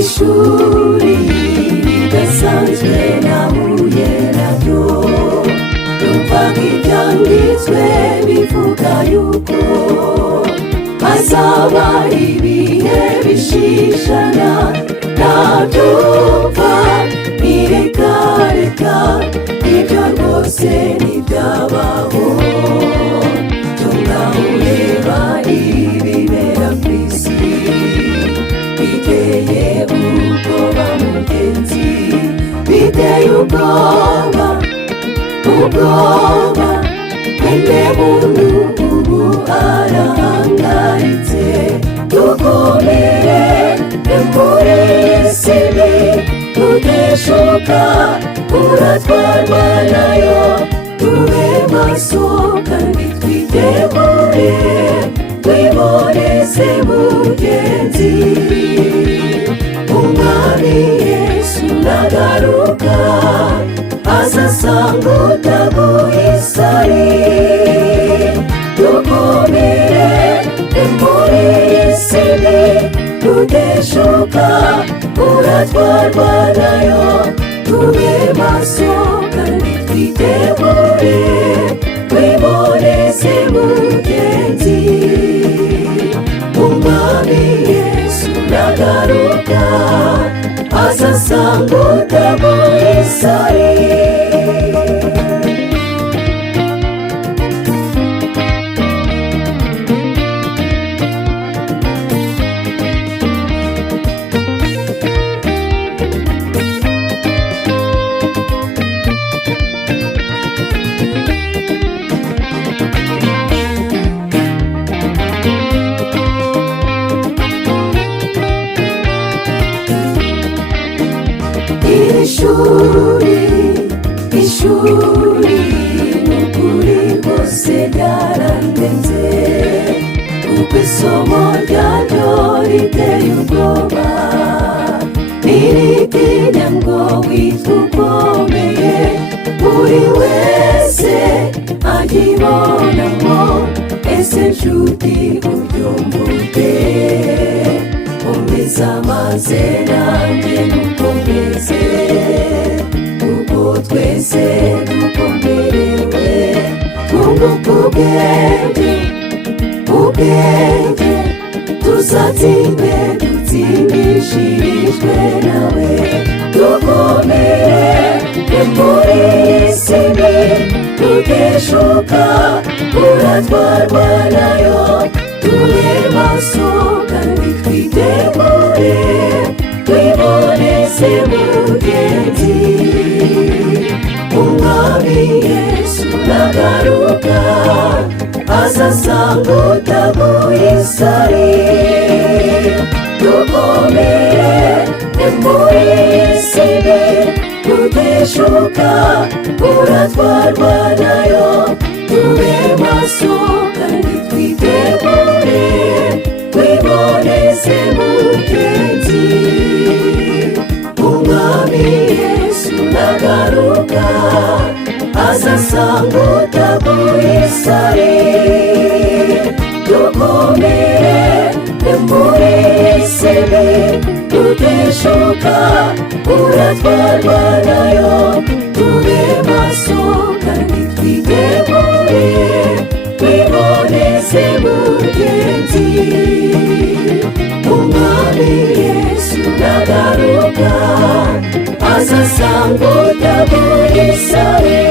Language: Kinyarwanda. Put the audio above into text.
ishuri ridasanzwe nahuye naryo, numvaga ibyanditswe bivuga yuko hazaba ibihe bishishana, nabyumva ntireka ibyo rwose ntibyabaho. Ureba ibibera ku isi biteye ubwoba mugenzi, biteye ubwoba mwene muntu ubu arahangayitse. Dukomere muri isi mbi, tudeshuka uratwarwa nayo, tube maso kandi twitegure twiboneze mugenzi. Umwami Yesu nagaruka azasanga utaguye isari. Dukomere muri isi mbi, tudeshuka uratwarwa nayo, tube maso kandi twitegure twiboneze mugenzi. Umwami Yesu nagaruka azasanga utaguye isari. Ishuri n'ukuri bose ryarandenze, kuko isomo ryaryo riteye ubwoba. Ntiritinya ngo witwe ukomeye, buri wese agibonamo. Ese nshuti uryumva ute? Komeza maze nanjye ngukomeze, kuko twese dukomerewe. Twunguka ubwenge tuzatsinde, dutsindishirijwe nawe. Dukomere muri isi mbi, tudeshuka uratwarwa nayo, tube maso kandi twitegure twiboneze mugenzi. Umwami Yesu nagaruka azasanga utaguye isari. Dukomere muri isi mbi, tudeshuka uratwarwa nayo, tube maso kandi twitegure twiboneze mugenzi. Umwami Yesu nagaruka azasanga utaguye isari. Dukomere muri isi mbi, tudeshuka uratwarwa nayo, tube maso kandi twitegure twiboneze mugenzi. Umwami Yesu nagaruka azasanga utaguye isari.